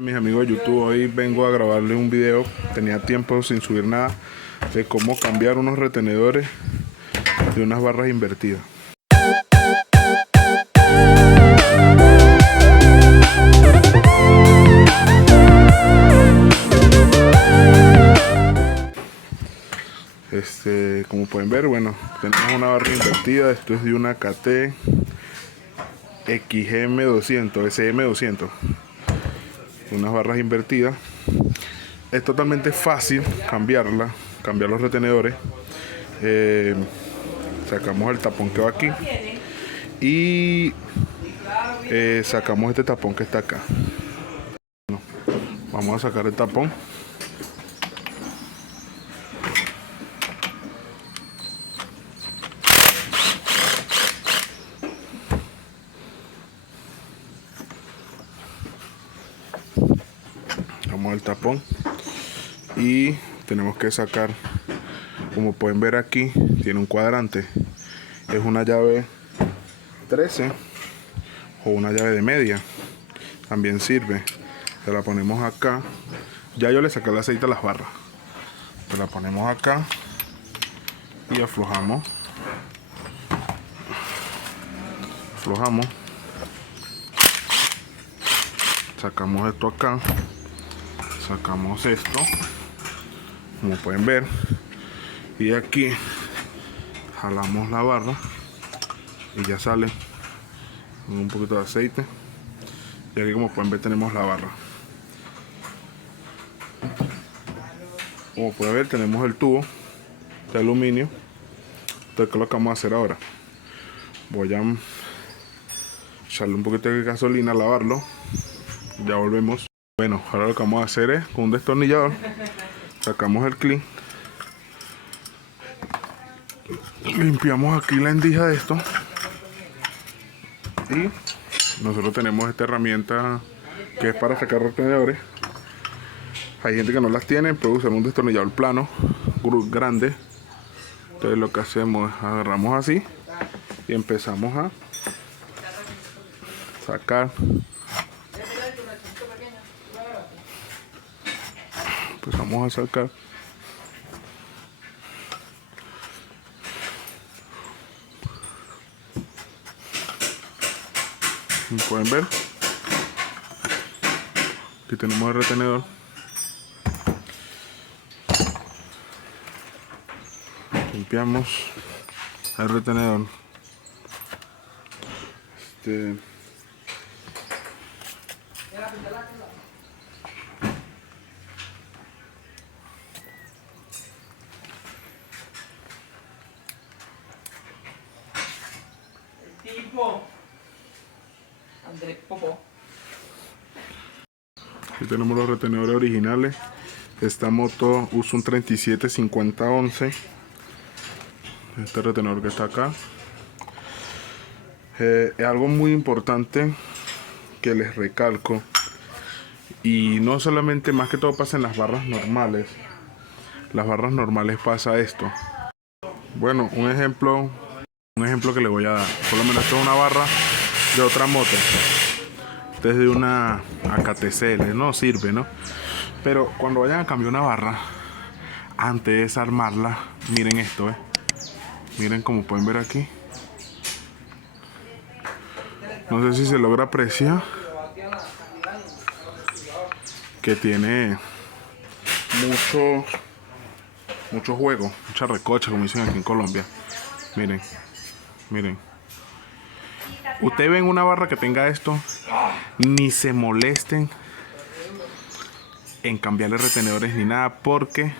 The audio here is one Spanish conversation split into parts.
Mis amigos de YouTube, hoy vengo a grabarles un video. Tenía tiempo sin subir nada de cómo cambiar unos retenedores de unas barras invertidas. Como pueden ver, bueno, tenemos una barra invertida. Esto es de una KT XM200, SM200. Unas barras invertidas. Es totalmente fácil cambiar los retenedores. Sacamos el tapón que va aquí y sacamos este tapón que está acá. Bueno, vamos a sacar el tapón. El tapón y tenemos que sacar, como pueden ver aquí, tiene un cuadrante, es una llave 13 o una llave de media, también sirve. Se la ponemos acá. Ya yo le saqué el aceite a las barras, se la ponemos acá y aflojamos, sacamos esto acá, sacamos esto, como pueden ver, y aquí jalamos la barra y ya sale con un poquito de aceite. Y aquí, como pueden ver, tenemos la barra. Como pueden ver, tenemos el tubo de aluminio. Entonces, ¿qué es lo que vamos a hacer ahora? Voy a echarle un poquito de gasolina, lavarlo, ya volvemos. Bueno, ahora lo que vamos a hacer es, con un destornillador, sacamos el clip, limpiamos aquí la endija de esto y nosotros tenemos esta herramienta que es para sacar retenedores. Hay gente que no las tiene, puede usar un destornillador plano, grande. Entonces lo que hacemos es agarramos así y empezamos a sacar. Empezamos a sacar. Como pueden ver, aquí tenemos el retenedor. Limpiamos el retenedor. Andrés Popo. Aquí tenemos los retenedores originales. Esta moto usa un 375011. Este retenedor que está acá. Es algo muy importante que les recalco. Y no solamente, más que todo pasa en las barras normales. Las barras normales pasa esto. Bueno, un ejemplo que le voy a dar. Por lo menos esto es una barra de otra moto. Desde una AKTCL, no sirve, ¿no? Pero cuando vayan a cambiar una barra, antes de desarmarla, miren esto, miren, como pueden ver aquí. No sé si se logra apreciar que tiene mucho juego, mucha recocha, como dicen aquí en Colombia. Miren. Ustedes ven una barra que tenga esto, ni se molesten en cambiarle retenedores ni nada, porque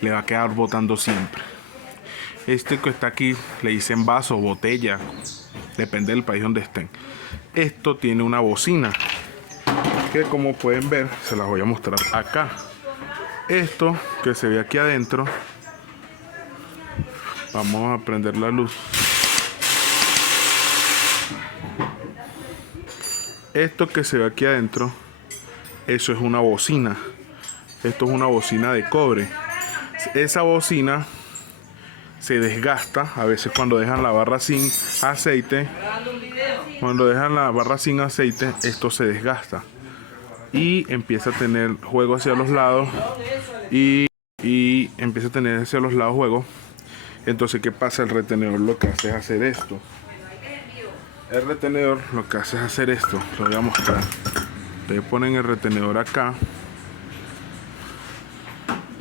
le va a quedar botando siempre. Este que está aquí le dicen vaso o botella, depende del país donde estén. Esto tiene una bocina que, como pueden ver, se las voy a mostrar acá. Esto que se ve aquí adentro, vamos a prender la luz. Esto que se ve aquí adentro, eso es una bocina. Esto es una bocina de cobre. Esa bocina se desgasta a veces cuando dejan la barra sin aceite. Cuando dejan la barra sin aceite, esto se desgasta. y empieza a tener juego hacia los lados y empieza a tener hacia los lados juego. Entonces, ¿qué pasa? El retenedor lo que hace es hacer esto. El retenedor lo que hace es hacer esto. Lo voy a mostrar. Ustedes ponen el retenedor acá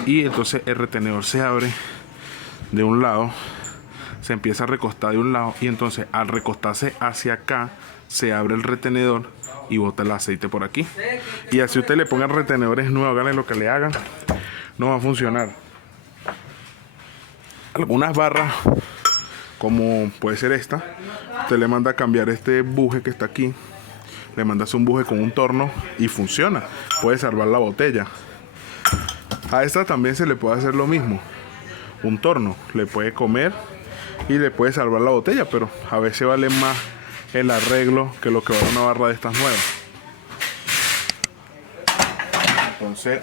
y entonces el retenedor se abre de un lado, se empieza a recostar de un lado y entonces al recostarse hacia acá se abre el retenedor y bota el aceite por aquí. Y así usted le pongan retenedores nuevos, háganle lo que le hagan, no va a funcionar. Algunas barras, como puede ser esta, usted le manda a cambiar este buje que está aquí, le mandas un buje con un torno y funciona, puede salvar la botella. A esta también se le puede hacer lo mismo, un torno, le puede comer y le puede salvar la botella, pero a veces vale más el arreglo que lo que vale una barra de estas nuevas. Entonces,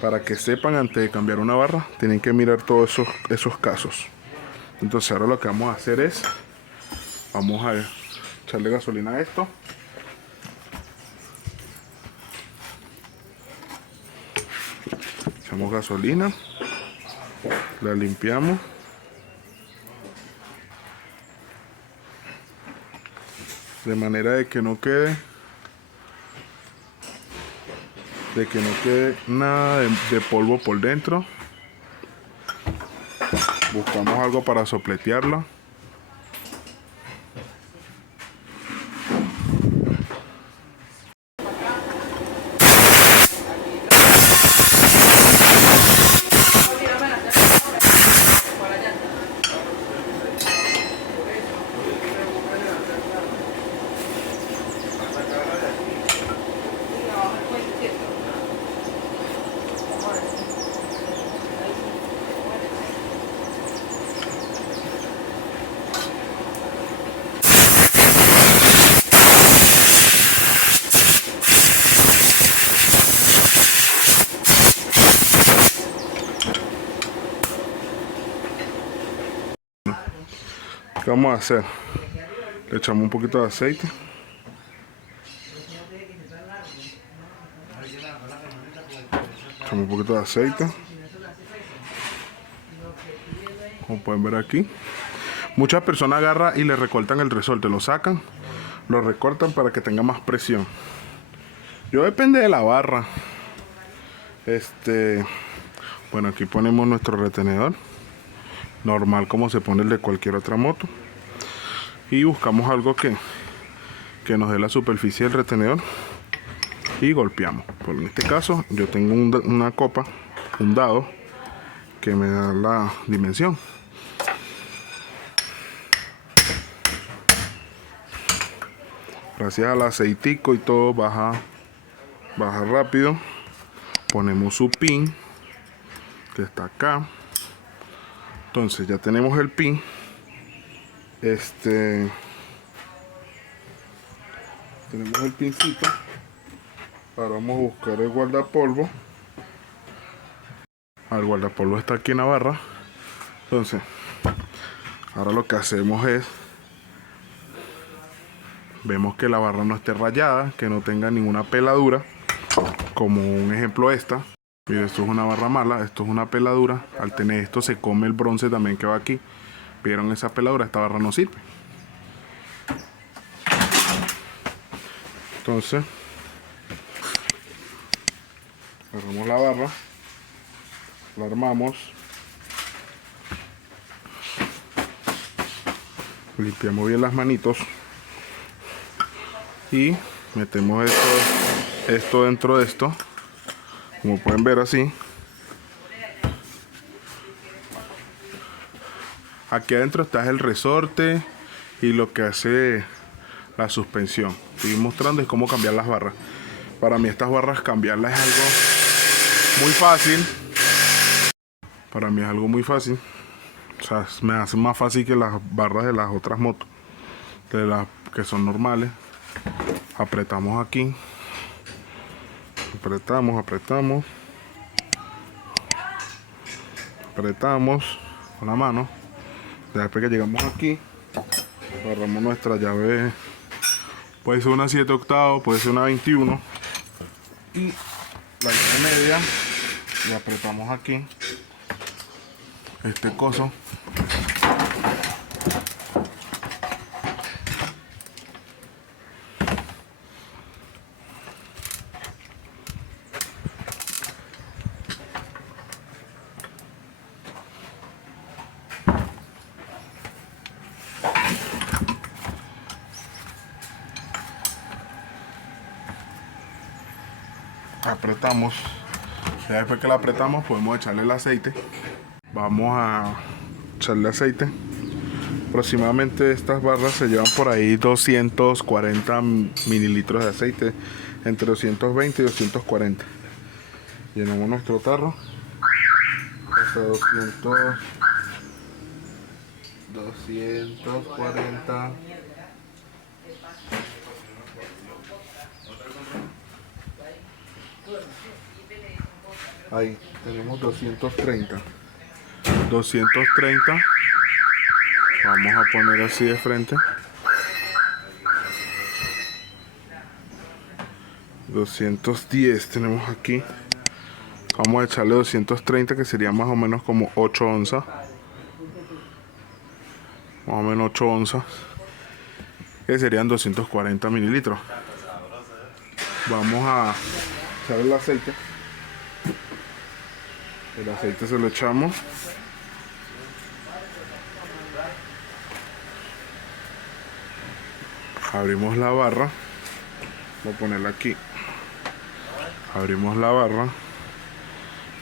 para que sepan, antes de cambiar una barra tienen que mirar todos esos casos. Entonces ahora lo que vamos a hacer es, vamos a echarle gasolina a esto. Echamos gasolina, la limpiamos. De manera de que no quede nada de polvo por dentro. Buscamos algo para sopletearla. ¿Qué vamos a hacer? Le echamos un poquito de aceite. Echamos un poquito de aceite. Como pueden ver aquí. Muchas personas agarran y le recortan el resorte. Lo sacan, lo recortan para que tenga más presión. Yo depende de la barra. Bueno, aquí ponemos nuestro retenedor. Normal como se pone el de cualquier otra moto. Y buscamos algo que nos dé la superficie del retenedor. Y golpeamos. Por en este caso yo tengo una copa, un dado, que me da la dimensión. Gracias al aceitico y todo baja rápido. Ponemos su pin que está acá. Entonces ya tenemos el pin. Tenemos el pincito. Ahora vamos a buscar el guardapolvo. El guardapolvo está aquí en la barra. Entonces ahora lo que hacemos es, vemos que la barra no esté rayada, que no tenga ninguna peladura, como un ejemplo esta. Mira, esto es una barra mala, esto es una peladura. Al tener esto se come el bronce también que va aquí. ¿Vieron esa peladura? Esta barra no sirve. Entonces agarramos la barra, la armamos, limpiamos bien las manitos y metemos esto dentro de esto, como pueden ver así. Aquí adentro está el resorte y lo que hace la suspensión. Estoy mostrando es cómo cambiar las barras. Para mí estas barras cambiarlas es algo muy fácil. Para mí es algo muy fácil. O sea, me hace más fácil que las barras de las otras motos, de las que son normales. Apretamos aquí. Apretamos con la mano. Después que llegamos aquí, agarramos nuestra llave. Puede ser una 7 octavos, puede ser una 21. y la llave media y apretamos aquí este coso. Apretamos, ya después que la apretamos podemos echarle el aceite. Vamos a echarle aceite. Aproximadamente estas barras se llevan por ahí 240 mililitros de aceite, entre 220 y 240. Llenamos nuestro tarro hasta 240. Ahí tenemos 230. Vamos a poner así de frente. 210 tenemos aquí. Vamos a echarle 230, que sería más o menos como 8 onzas. Más o menos 8 onzas, que serían 240 mililitros. Vamos a echar el aceite. El aceite se lo echamos. Abrimos la barra. Voy a ponerla aquí. Abrimos la barra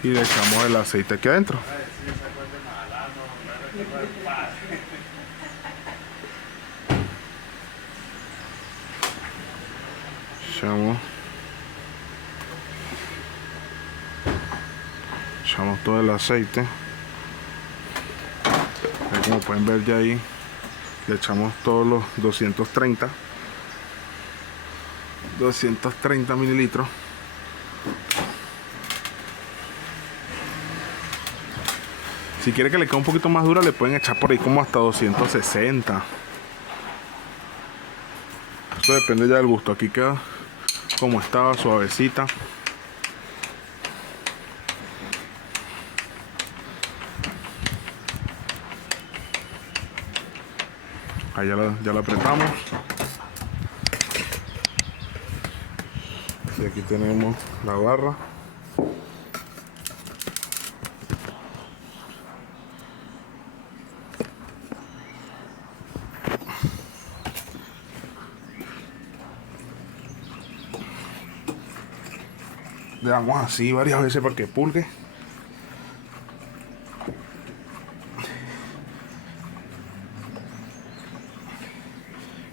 y le echamos el aceite aquí adentro. Echamos todo el aceite. Ahí, como pueden ver ya ahí, le echamos todos los 230 mililitros. Si quiere que le quede un poquito más dura, le pueden echar por ahí como hasta 260. Eso depende ya del gusto. Aquí queda como estaba, suavecita. Ahí ya la apretamos. Y aquí tenemos la barra. Le damos así varias veces para que pulgue.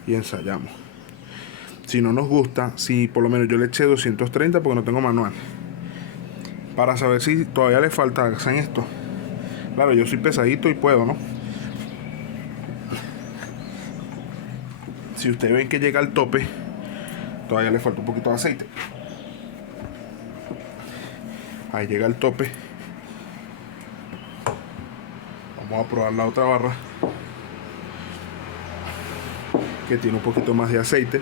Y ensayamos. Si no nos gusta, si por lo menos yo le eché 230 porque no tengo manual, para saber si todavía le falta en esto. Claro, yo soy pesadito y puedo, ¿no? Si ustedes ven que llega al tope, todavía le falta un poquito de aceite. Ahí llega al tope. Vamos a probar la otra barra, que tiene un poquito más de aceite.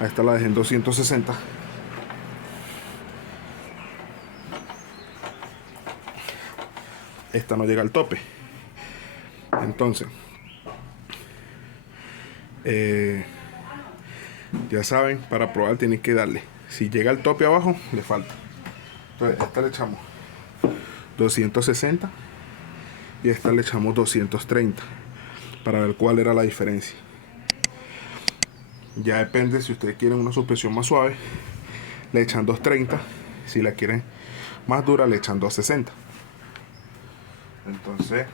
A esta la dejé en 260. Esta no llega al tope. Entonces, ya saben, para probar tienen que darle. Si llega al tope abajo, le falta. Entonces, a esta le echamos 260 y a esta le echamos 230 para ver cuál era la diferencia. Ya depende, si ustedes quieren una suspensión más suave, le echan 230. Si la quieren más dura, le echan 260. Entonces,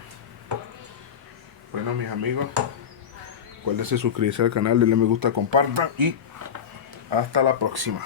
bueno, mis amigos, acuérdense de suscribirse al canal, denle me gusta, compartan y hasta la próxima.